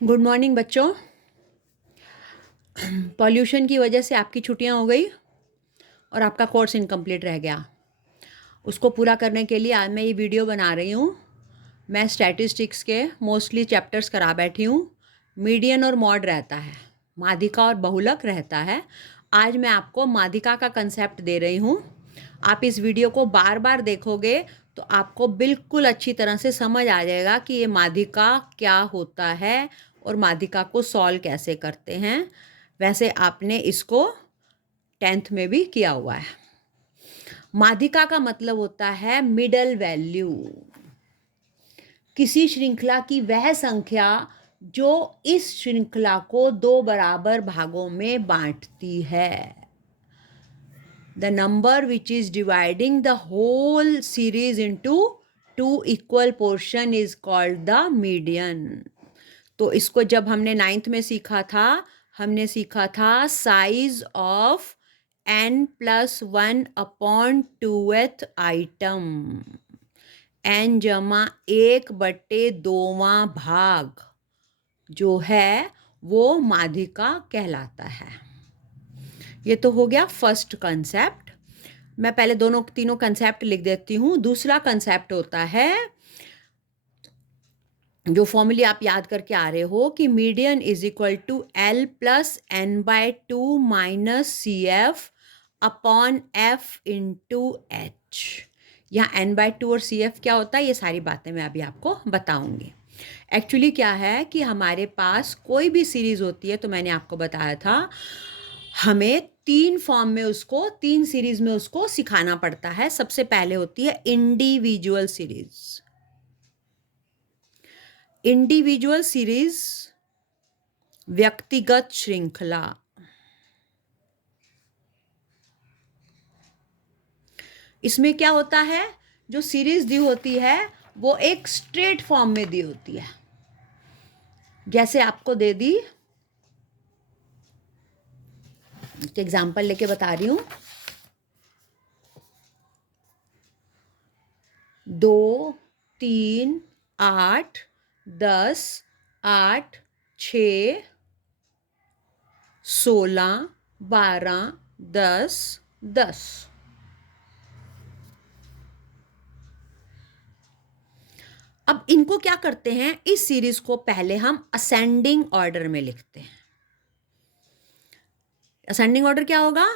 Good morning बच्चों। Pollution की वजह से आपकी छुट्टियां हो गई और आपका कोर्स इनकम्प्लीट रह गया। उसको पूरा करने के लिए आज मैं ये वीडियो बना रही हूँ। मैं स्टैटिस्टिक्स के मोस्टली चैप्टर्स करा बैठी हूँ। मीडियन और मॉड रहता है, माध्यिका और बहुलक रहता है। आज मैं आपको माध्यिका का कंसेप्ट दे रही हूँ। आप इस वीडियो को बार बार देखोगे तो आपको बिल्कुल अच्छी तरह से समझ आ जाएगा कि ये माध्यिका क्या होता है और माध्यिका को सॉल्व कैसे करते हैं। वैसे आपने इसको 10th में भी किया हुआ है। माध्यिका का मतलब होता है मिडल वैल्यू, किसी श्रृंखला की वह संख्या जो इस श्रृंखला को दो बराबर भागों में बांटती है। The number which is dividing the whole series into two equal portion is called the median. तो इसको जब हमने 9th में सीखा था, हमने सीखा था size of n+1 upon 2th item, n/1/2वां भाग जो है वो माध्यिका कहलाता है। ये तो हो गया फर्स्ट कंसेप्ट। मैं पहले तीनों कंसेप्ट लिख देती हूँ। दूसरा कंसेप्ट होता है, जो फॉर्मूले आप याद करके आ रहे हो कि median is equal to L+n/2 minus CF upon F into H। यहाँ n/2 और CF क्या होता है, ये सारी बातें मैं अभी आपको बताऊंगी। एक्चुअली क्या है कि हमारे पास कोई भी सीरीज होती है, तो मैंने आपको बताया था हमें तीन सीरीज में उसको सिखाना पड़ता है। सबसे पहले होती है इंडिविजुअल सीरीज। इंडिविजुअल सीरीज व्यक्तिगत श्रृंखला। इसमें क्या होता है, जो सीरीज दी होती है वो एक स्ट्रेट फॉर्म में दी होती है। जैसे आपको दे दी, एग्जाम्पल लेके बता रही हूं। 2, 3, 8, 10, 8, 6, 16, 12, 10, 10। अब इनको क्या करते हैं, इस सीरीज को पहले हम असेंडिंग ऑर्डर में लिखते हैं। असेंडिंग ऑर्डर क्या होगा,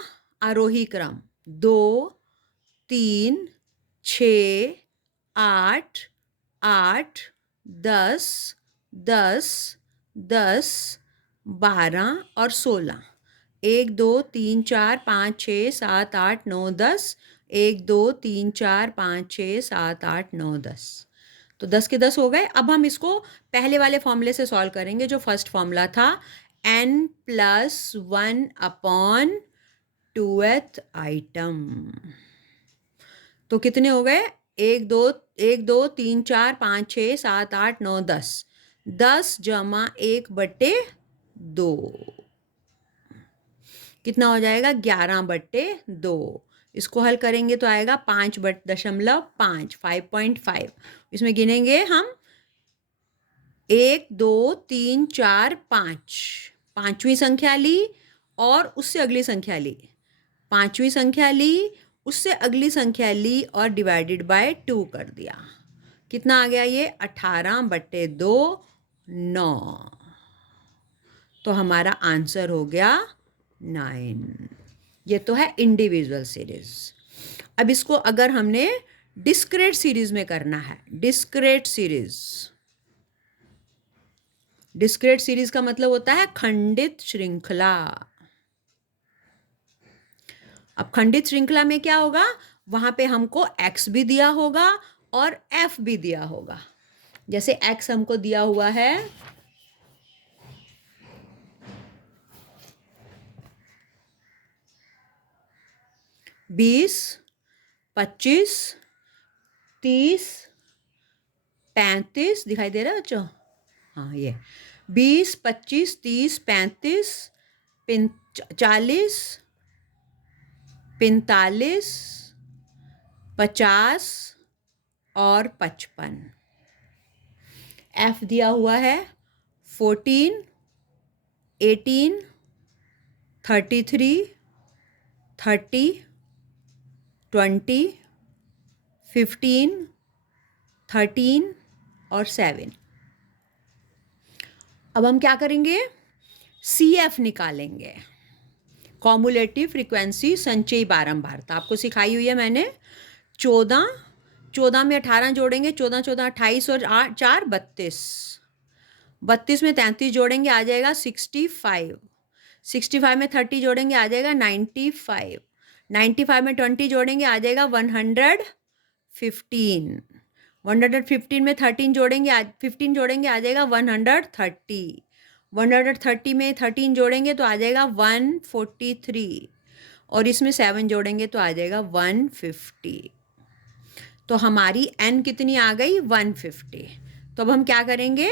आरोही क्रम। 2, 3, 6, 8, 8, 10, 10, 10, 12 और 16। 1 2 3 4 5 6 7 8 9 10। 1 2 3 4 5 6 7 8 9 10। तो 10 के 10 हो गए। अब हम इसको पहले वाले फॉर्मूले से सॉल्व करेंगे, जो फर्स्ट फॉर्मूला था n+1 अपॉन 2th आइटम। तो कितने हो गए, 1 2 3 4 5 6 7 8 9 10। 10 जमा 1/2 कितना हो जाएगा, 11/2। इसको हल करेंगे तो आएगा 5.5, 5.5। इसमें गिनेंगे हम 1 2 3 4 5, पांचवी संख्या ली और उससे अगली संख्या ली, पांचवी संख्या ली, उससे अगली संख्या ली और डिवाइडेड बाय 2 कर दिया। कितना आ गया ये, 18/2, 9। तो हमारा आंसर हो गया 9। ये तो है इंडिविजुअल सीरीज। अब इसको अगर हमने डिस्क्रीट सीरीज में करना है, डिस्क्रीट सीरीज, डिस्क्रीट सीरीज का मतलब होता है खंडित श्रृंखला। अब खंडित श्रृंखला में क्या होगा, वहां पे हमको x भी दिया होगा और f भी दिया होगा। जैसे x हमको दिया हुआ है 20, 25, 30, 35, दिखाई दे रहा है बच्चों, हाँ ये 20, 25, 30, 35, 40, 45, 50 और 55। F दिया हुआ है 14, 18, 33, 30, 20, 15, 13 और 7। अब हम क्या करेंगे, CF निकालेंगे, कॉमुलेटिव फ्रीक्वेंसी संचयी बारंबारता। आपको सिखाई हुई है मैंने। 14, 14 में 18 जोड़ेंगे, 14 14 28 और 8 4 32, 32 में 33 जोड़ेंगे आ जाएगा 65, 65 में 30 जोड़ेंगे आ जाएगा 95, 95 में 20 जोड़ेंगे आ जाएगा 115, 115 में 13 जोड़ेंगे 15 जोड़ेंगे आ जाएगा 130, 130 में 13 जोड़ेंगे तो आ जाएगा 143 और इसमें 7 जोड़ेंगे तो आ जाएगा 150। तो हमारी n कितनी आ गई, 150। तो अब हम क्या करेंगे,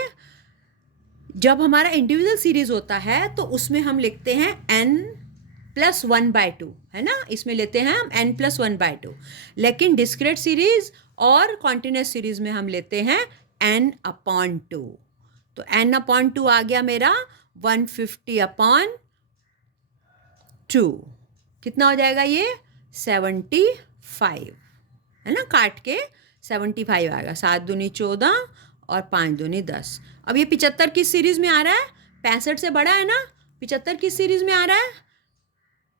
जब हमारा इंडिविजुअल सीरीज होता है तो उसमें हम लिखते हैं n+1/2, है ना, इसमें लेते हैं हम n+1/2। लेकिन डिस्क्रीट सीरीज और कॉन्टिन्यूस सीरीज में हम लेते हैं n/2। तो n/2 आ गया मेरा 150/2। कितना हो जाएगा ये, 75, है ना, काट के 75 आएगा। 7 दूनी 14 और 5 दूनी 10। अब ये 75 किस सीरीज में आ रहा है, 65 से बड़ा है ना। 75 किस सीरीज में आ रहा है,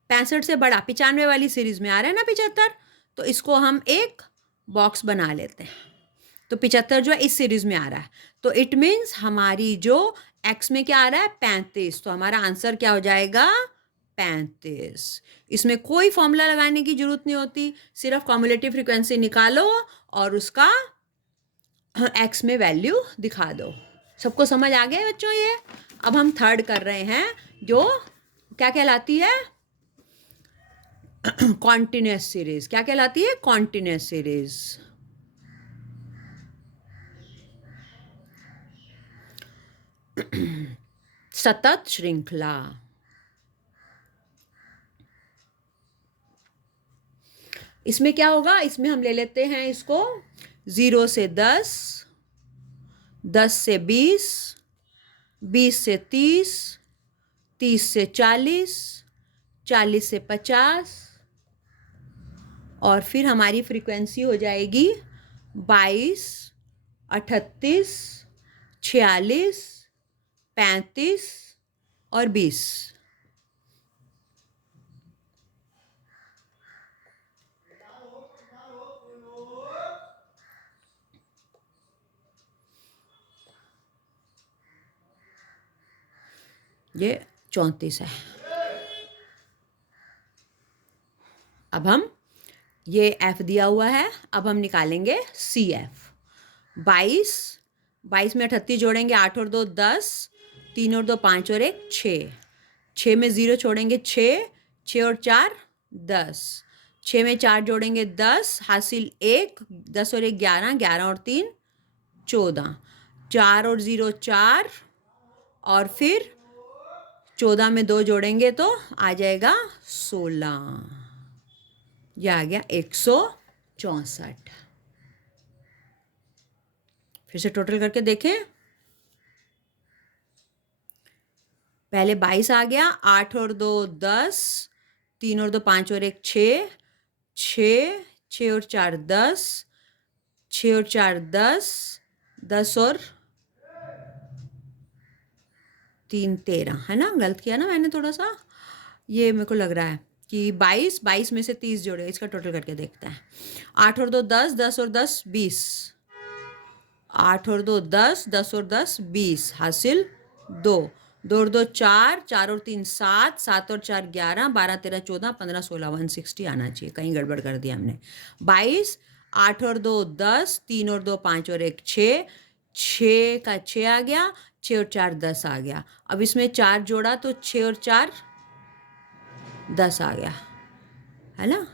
65 से बड़ा, 95 वाली सीरीज में आ रहा है ना 75। तो इसको हम एक बॉक्स बना लेते हैं। तो 75 जो है इस सीरीज में आ रहा है, तो इट मीन्स हमारी जो एक्स में क्या आ रहा है, 35। तो हमारा आंसर क्या हो जाएगा, 35। इसमें कोई फॉर्मूला लगाने की जरूरत नहीं होती, सिर्फ कॉम्युलेटिव फ्रीक्वेंसी निकालो और उसका एक्स में वैल्यू दिखा दो। सबको समझ आ गया बच्चों ये। अब हम थर्ड कर रहे हैं, जो क्या कहलाती है, कॉन्टिन्यूस सीरीज। क्या कहलाती है, कॉन्टिन्यूस सीरीज। सतत श्रृंखला। इसमें क्या होगा, इसमें हम ले लेते हैं इसको 0 से 10, 10 से 20, 20 से 30, 30 से 40, 40 से 50 और फिर हमारी फ्रीक्वेंसी हो जाएगी 22, 38, 46, 35 और 20। ये 34 है। अब हम ये F दिया हुआ है, अब हम निकालेंगे CF। 22, 22 में 38 जोड़ेंगे, 8 और 2 10, 3 और 2 5 और 1 6, 6 में 0 छोड़ेंगे 6, 6 और 4 10, 6 में 4 जोड़ेंगे 10, हासिल 1, 10 और 1 11, 11 और 3 14, 4 और 0 4 और फिर 14 में 2 जोड़ेंगे तो आ जाएगा 16। यह आ गया 164। फिर से टोटल करके देखें। पहले 22 आ गया, 8 और 2 10, 3 और 2 5 और 1 6, 6, 6 और 4 10, 6 और 4 10, 10 और 3 13, है ना, गलत किया ना मैंने थोड़ा सा। ये मेरे को लग रहा है कि 22, 22 में से 30 जोड़े, इसका टोटल करके देखते हैं। 8 और 2 10, 10 और 10 20, 8 और 2 10, 10 और 10 20, हासिल 2, 2 और 2 4, 4 और 3 7, 7 और 4 11, 12 13 14 15 16, 160 आना चाहिए, कहीं गड़बड़ कर दिया हमने। 22, 8 और 2 10, 3 और 2 5 और 1 6, 6 का 6 आ गया, 6 और 4 10 आ गया। अब इसमें 4 जोड़ा तो 6 और 4 10 आ गया, है ना।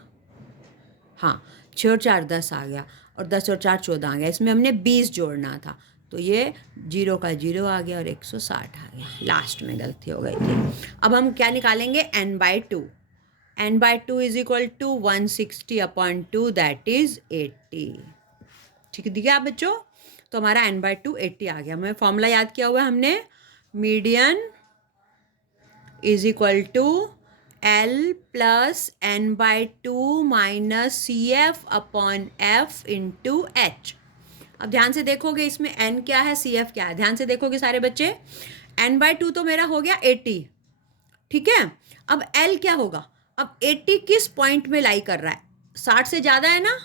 हाँ, 6 और 4 10 आ गया और 10 और 4 14 आ गया। इसमें हमने 20 जोड़ना था, तो ये 0 का 0 आ गया और 160 आ गया। लास्ट में गलती हो गई थी। अब हम क्या निकालेंगे, n/2। n/2 is equal to 160/2, that is 80। ठीक है, दिया बच्चों। तो हमारा n/2 80 आ गया। हमें फॉर्मूला याद किया हुआ है हमने, median is equal to L plus n/2 minus CF upon F into H। अब ध्यान से देखोगे इसमें n क्या है, CF क्या है, ध्यान से देखोगे सारे बच्चे। n/2 तो मेरा हो गया 80, ठीक है। अब L क्या होगा, अब 80 किस पॉइंट में लाई कर रहा है, 60 से ज़्यादा है ना,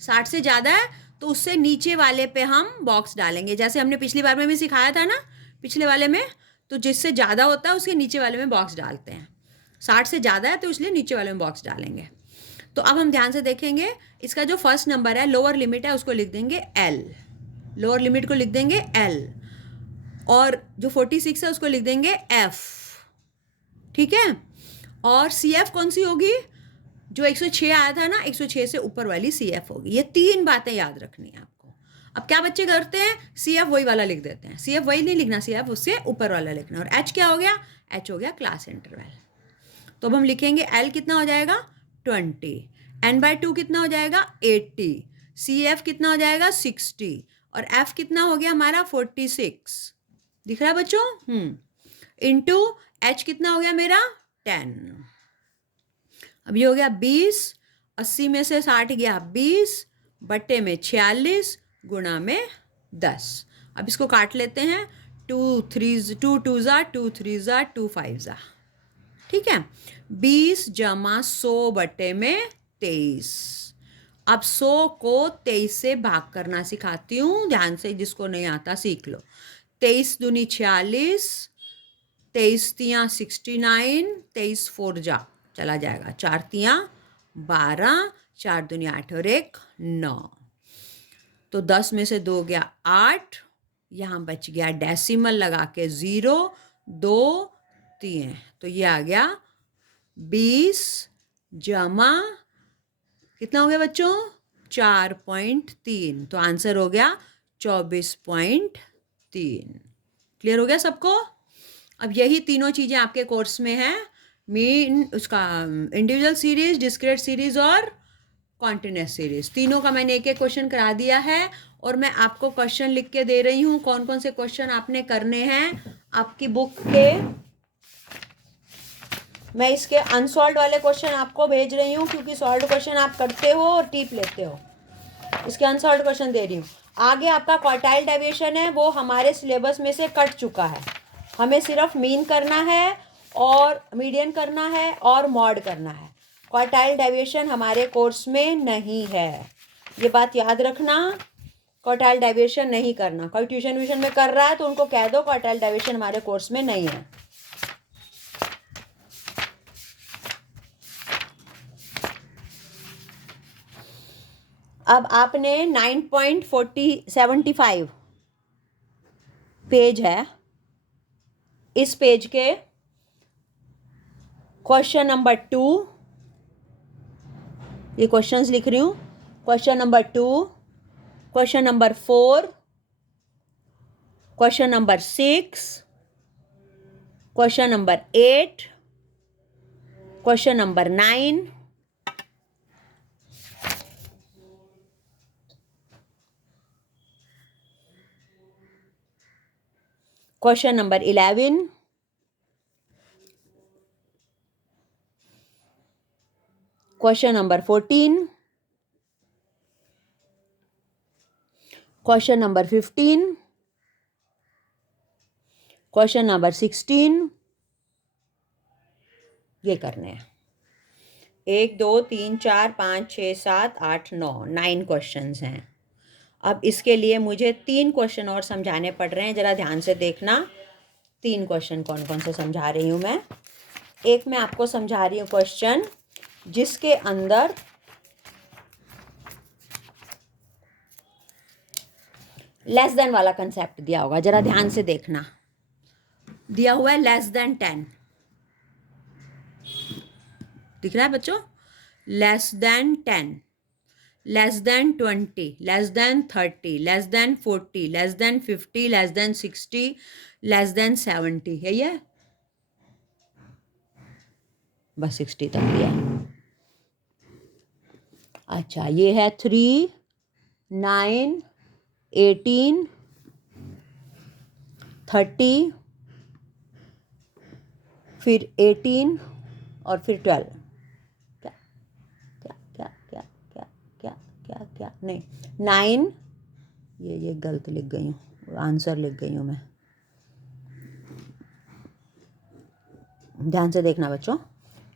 60 से ज़्यादा है तो उससे नीचे वाले पे हम बॉक्स डालेंगे, जैसे हमने पिछली बार में भी सिखाया था ना, पिछले वाले में। तो जिससे ज़्यादा होता है उसके नीचे वाले में बॉक्स डालते हैं, 60 से ज़्यादा है तो इसलिए नीचे वाले में बॉक्स डालेंगे। तो अब हम ध्यान से देखेंगे, इसका जो फर्स्ट नंबर है, लोअर लिमिट है, उसको लिख देंगे L, लोअर लिमिट को लिख देंगे L, और जो 46 है उसको लिख देंगे F, ठीक है। और CF कौन सी होगी, जो 106 आया था ना, 106 से ऊपर वाली CF होगी। ये 3 बातें याद रखनी है आपको। अब क्या बच्चे करते हैं, CF वही वाला लिख देते हैं, CF वही नहीं लिखना, CF उससे ऊपर वाला लिखना। और H क्या हो गया, H हो गया क्लास इंटरवल। तो अब हम लिखेंगे L कितना हो जाएगा 20, n/2 कितना हो जाएगा 80, CF कितना हो जाएगा 60, और F कितना हो गया हमारा 46, दिख रहा है बच्चों, इंटू H कितना हो गया मेरा 10। अब ये हो गया 20, 80 में से 60 गया 20 बटे में 46 गुणा में 10। अब इसको काट लेते हैं, 2 2 ज़ा 2 3 ज़ा 2 5 ज़ा, ठीक है। 20 जमा 100 बटे में 23। अब 100 को 23 से भाग करना सिखाती हूँ, ध्यान से, जिसको नहीं आता सीख लो। 23 दूनी 46, 23 तियाँ 69, 23 4 जा चला जाएगा, 4 तियाँ 12, 4 दूनी 8 और 1 9। तो 10 में से 2 गया 8, यहाँ बच गया डेसिमल लगा के 0 2 3, तो ये आ गया 20 जमा कितना हो गया बच्चों 4.3, तो आंसर हो गया 24.3। क्लियर हो गया सबको। अब यही तीनों चीज़ें आपके कोर्स में हैं, मीन उसका इंडिविजुअल सीरीज, डिस्क्रीट सीरीज और कॉन्टिन्यूस सीरीज, तीनों का मैंने एक एक क्वेश्चन करा दिया है। और मैं आपको क्वेश्चन लिख के दे रही हूँ, कौन कौन से क्वेश्चन आपने करने हैं आपकी बुक के। मैं इसके अनसॉल्व वाले क्वेश्चन आपको भेज रही हूँ, क्योंकि सॉल्व क्वेश्चन आप करते हो और टिप लेते हो, इसके अनसॉल्व क्वेश्चन दे रही हूँ। आगे आपका क्वार्टाइल डेविएशन है, वो हमारे सिलेबस में से कट चुका है, हमें सिर्फ मीन करना है और मीडियन करना है और मॉड करना है। क्वार्टाइल डेविएशन हमारे कोर्स में नहीं है, ये बात याद रखना। क्वार्टाइल डेविएशन नहीं करना, कोई ट्यूशन व्यूशन में कर रहा है तो उनको कह दो क्वार्टाइल डेविएशन हमारे कोर्स में नहीं है। अब आपने 9.75 पेज है, इस पेज के क्वेश्चन नंबर 2, ये क्वेश्चंस लिख रही हूँ, question number 2, question number 4, question number 6, question number 8, question number 9, question number 11, question number 14, question number 15, question number 16, ये करने हैं। 1 2 3 4 5 6 7 8 9 9 क्वेश्चंस हैं। अब इसके लिए मुझे 3 क्वेश्चन और समझाने पड़ रहे हैं, ज़रा ध्यान से देखना। 3 क्वेश्चन कौन कौन से समझा रही हूँ मैं। एक मैं आपको समझा रही हूँ क्वेश्चन जिसके अंदर लेस देन वाला कंसेप्ट दिया होगा, ज़रा ध्यान से देखना। दिया हुआ है लेस देन 10, दिख रहा है बच्चों, less than 10, less than 20, less than 30, less than 40, less than 50, less than 60, less than 70 है ये, बस 60 तक दिया। अच्छा, ये है 3 9 18 30 फिर 18 और फिर 12। क्या क्या क्या क्या क्या क्या क्या क्या नहीं 9, ये गलत लिख गई हूँ, आंसर लिख गई हूँ मैं, ध्यान से देखना बच्चों।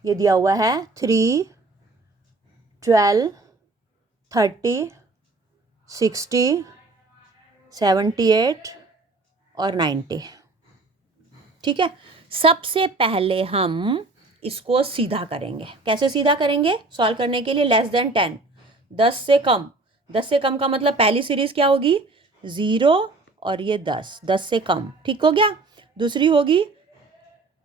ये दिया हुआ है 3, 12, 30, 60, 78 और 90। ठीक है, सबसे पहले हम इसको सीधा करेंगे। कैसे सीधा करेंगे? सॉल्व करने के लिए लेस देन 10, 10 से कम। 10 से कम का मतलब पहली सीरीज क्या होगी? 0 और ये 10, 10 से कम। ठीक हो गया। दूसरी होगी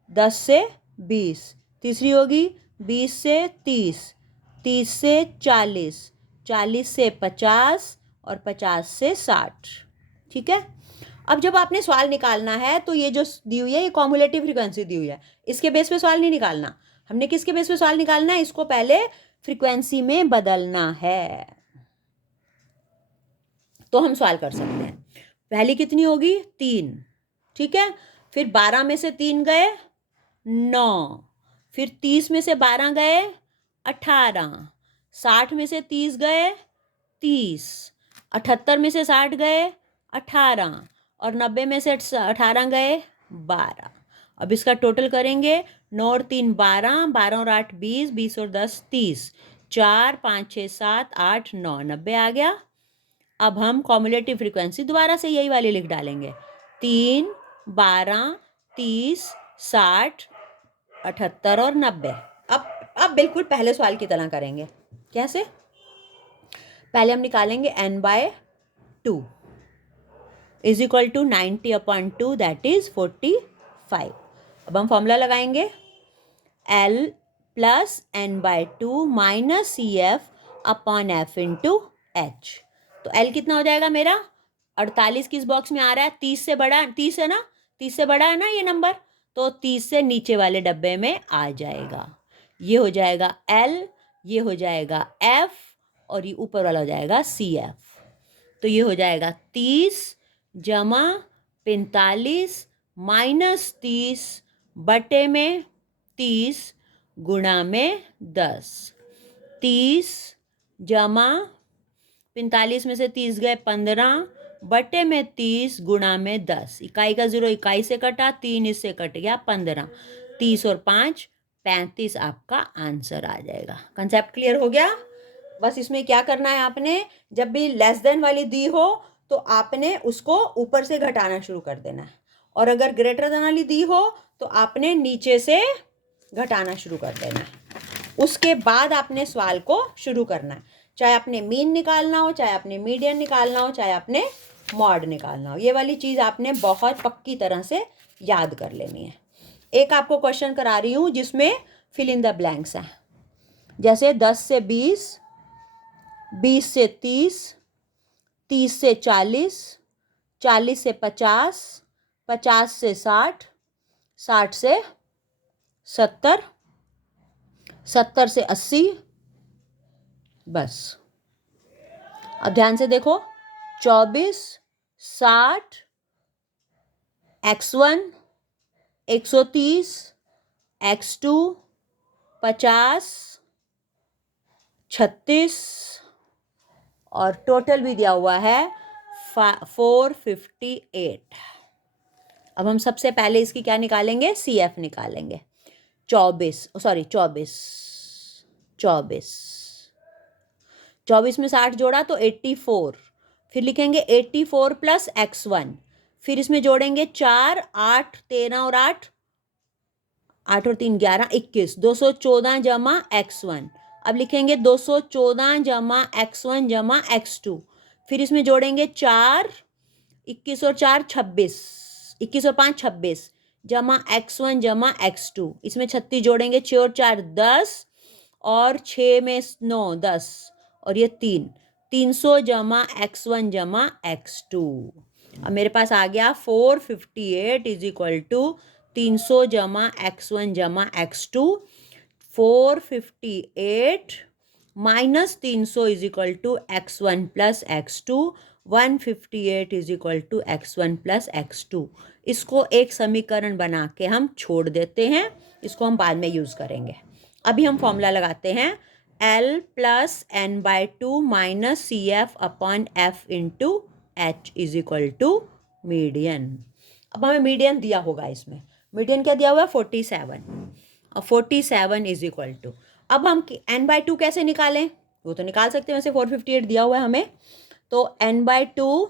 10 से 20, तीसरी होगी 20 से 30, 30 से 40, 40 से 50 और 50 से 60। ठीक है, अब जब आपने सवाल निकालना है तो ये जो दी हुई है ये कॉम्युलेटिव फ्रीक्वेंसी दी हुई है, इसके बेस पे सवाल नहीं निकालना। हमने किसके बेस पे सवाल निकालना है? इसको पहले फ्रीक्वेंसी में बदलना है तो हम सवाल कर सकते हैं। पहली कितनी होगी? 3। ठीक है, फिर 12 में से 3 गए 9, फिर 30 में से 12 गए 18, 60 में से 30 गए 30, 78 में से 60 गए 18 और 90 में से 18 गए 12। अब इसका टोटल करेंगे। 9 और 3 12, 12 और 8 20, 20 और 10 30, 4 5 6 7 8 9, 90 आ गया। अब हम कॉम्युलेटिव फ्रीक्वेंसी दोबारा से यही वाली लिख डालेंगे। 3, 12, 30, 60, 78 और 90। अब बिल्कुल पहले सवाल की तरह करेंगे। कैसे? पहले हम निकालेंगे n/2 is equal to 90/2 that is 45। अब हम फॉर्मूला लगाएंगे L plus n/2 minus CF/F into H। तो L कितना हो जाएगा मेरा? 48 किस बॉक्स में आ रहा है? 30 से बड़ा, 30 है ना, 30 से बड़ा है ना ये नंबर, तो 30 से नीचे वाले डब्बे में आ जाएगा। ये हो जाएगा L, ये हो जाएगा F और ये ऊपर वाला हो जाएगा CF। तो ये हो जाएगा 30 जमा 45 माइनस 30 बटे में 30 गुणा में 10। 30 जमा 45 में से 30 गए 15 बटे में 30 गुणा में 10। इकाई का 0 इकाई से कटा, 3 इससे कट गया 15, 30 और 5 35 आपका आंसर आ जाएगा। कंसेप्ट क्लियर हो गया? बस इसमें क्या करना है आपने, जब भी लेस देन वाली दी हो तो आपने उसको ऊपर से घटाना शुरू कर देना है, और अगर ग्रेटर देन वाली दी हो तो आपने नीचे से घटाना शुरू कर देना है। उसके बाद आपने सवाल को शुरू करना है, चाहे आपने मीन निकालना हो, चाहे आपने मीडियन निकालना हो, चाहे आपने मॉड निकालना हो। ये वाली चीज़ आपने बहुत पक्की तरह से याद कर लेनी है। एक आपको क्वेश्चन करा रही हूँ जिसमें फिल इन द ब्लैंक्स हैं, जैसे 10 से 20, 20 से 30, 30 से 40, 40 से 50, 50 से 60, 60 से 70, 70 से 80। बस अब ध्यान से देखो, 24, 60, X1, 130, X2, 50, 36 और टोटल भी दिया हुआ है 458। अब हम सबसे पहले इसकी क्या निकालेंगे? CF निकालेंगे। 24 में 60 जोड़ा तो 84, फिर लिखेंगे 84 प्लस X1, फिर इसमें जोड़ेंगे 4, 8, 13 और 8, 8 और 3 11, 21, 214 जमा X1। अब लिखेंगे 214 जमा X1 जमा X2, फिर इसमें जोड़ेंगे 4, 21 और 4 26, 21 और 5 26 जमा X1 जमा X2, इसमें 36 जोड़ेंगे, 6 और 4 10 और 6 में 9 10 और ये 300 जमा X1 जमा X2। अब मेरे पास आ गया 458 इज इक्वल टू 300 जमा X1 जमा X2। 458 minus 300 is equal to X1 plus X2 158 is equal to x1 plus x2। इसको एक समीकरण बना के हम छोड़ देते हैं, इसको हम बाद में यूज़ करेंगे। अभी हम फॉर्मूला लगाते हैं L plus N by two minus C F upon F into H is equal to median. अब हमें मीडियन दिया होगा, इसमें मीडियन क्या दिया हुआ है 47, और 47 इज इक्वल टू, अब हम n बाई टू कैसे निकालें, वो तो निकाल सकते हैं, वैसे 458 दिया हुआ है हमें, तो n by two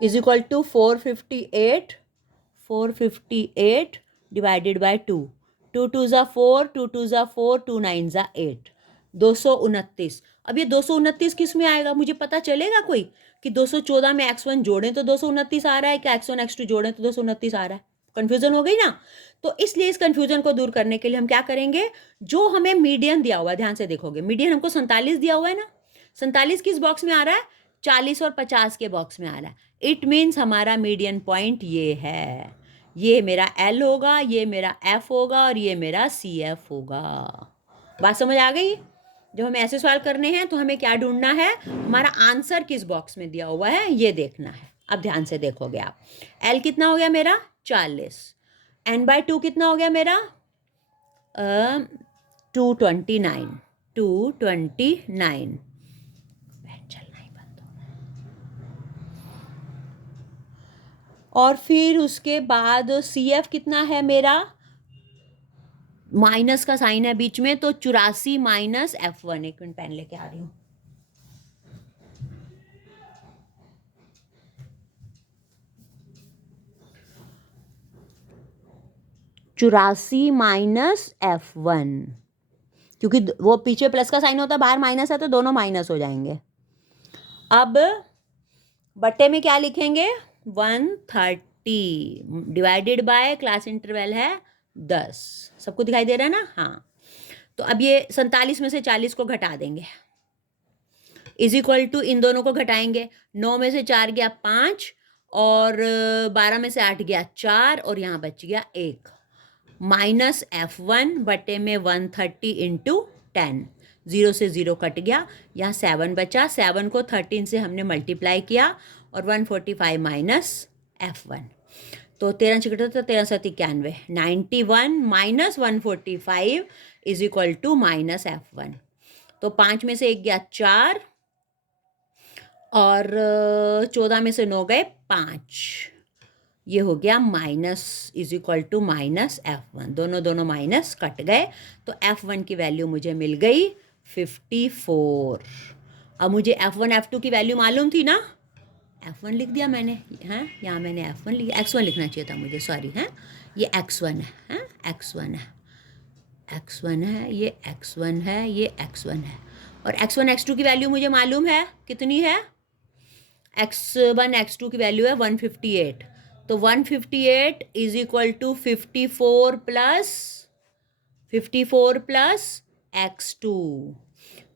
is equal to 458 divided by two, 2 2 ज़ा 4, 2 2 ज़ा 4, 2 9 ज़ा 8, 229। अब ये 229 किस में आएगा, मुझे पता चलेगा कोई कि 214 में x1 जोड़ें तो 229 आ रहा है, क्या x1 x2 जोड़ें तो 229 आ रहा है? कन्फ्यूजन हो गई ना। तो इसलिए इस कन्फ्यूजन को दूर करने के लिए हम क्या करेंगे, जो हमें मीडियन दिया हुआ है, ध्यान से देखोगे, मीडियन हमको 47 दिया हुआ है ना, 47 किस बॉक्स में आ रहा है, 40 और 50 के बॉक्स में आ रहा है। इट मीन्स हमारा मीडियन पॉइंट ये है, ये मेरा L होगा, ये मेरा F होगा और ये मेरा CF होगा। बात समझ आ गई? जब हमें ऐसे सवाल करने हैं तो हमें क्या ढूंढना है, हमारा आंसर किस बॉक्स में दिया हुआ है ये देखना है। अब ध्यान से देखोगे आप, L कितना हो गया मेरा 40, n बाई टू कितना हो गया मेरा 229, 229। और फिर उसके बाद CF कितना है मेरा, माइनस का साइन है बीच में, तो 84 माइनस F1। एक मिनट पेन लेके आ रही हूँ। चौरासी माइनस F1, क्योंकि वो पीछे प्लस का साइन होता है, बाहर माइनस है, तो दोनों माइनस हो जाएंगे। अब बट्टे में क्या लिखेंगे, 130 डिवाइडेड बाय क्लास इंटरवल है 10। सबको दिखाई दे रहा है ना? हाँ। तो अब ये 47 में से 40 को घटा देंगे, इज इक्वल टू इन दोनों को घटाएंगे, 9 में से 4 गया 5, और 12 में से 8 गया 4, और यहाँ बच गया 1, माइनस F1 बटे में 130 इंटू 10, 0 से 0 कट गया, यहाँ 7 बचा, 7 को 13 से हमने मल्टीप्लाई किया, और 145 माइनस F1, तो 13 छिकटा तो 13 7 91, 91 minus 145 is equal to minus F1। तो 5 में से 1 गया 4, और 14 में से 9 गए 5, ये हो गया minus is equal to minus F1, दोनों माइनस कट गए, तो F1 की वैल्यू मुझे मिल गई 54। अब मुझे F1 F2 की वैल्यू मालूम थी ना, F1 लिख दिया मैंने, हैं यहाँ मैंने F1 लिखा, X1 लिखना चाहिए था मुझे, सॉरी, हैं ये X1 है, X1 है, X1 है, ये X1 है, ये X1 है, और X1 X2 की वैल्यू मुझे मालूम है, कितनी है, X1 X2 की वैल्यू है 158, तो 158 is equal to 54 plus X2,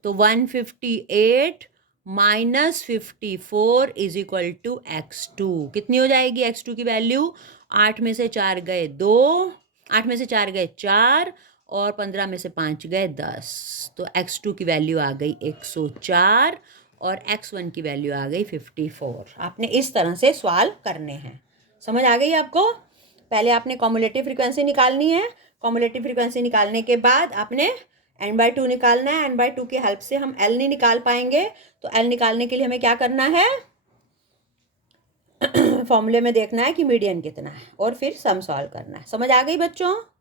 तो 158 minus 54 is equal to X2, कितनी हो जाएगी X2 की वैल्यू, 8 में से 4 गए 2, 8 में से 4 गए 4, और 15 में से 5 गए 10, तो X2 की वैल्यू आ गई 104, और X1 की वैल्यू आ गई 54। आपने इस तरह से सवाल करने हैं, समझ आ गई आपको? पहले आपने कॉम्युलेटिव फ्रीक्वेंसी निकालनी है, कॉम्युलेटिव फ्रीक्वेंसी निकालने के बाद आपने n/2 निकालना है, n/2 की हेल्प से हम L नहीं निकाल पाएंगे, तो L निकालने के लिए हमें क्या करना है, फॉर्मूले में देखना है कि मीडियन कितना है, और फिर सम सॉल्व करना है। समझ आ गई बच्चों?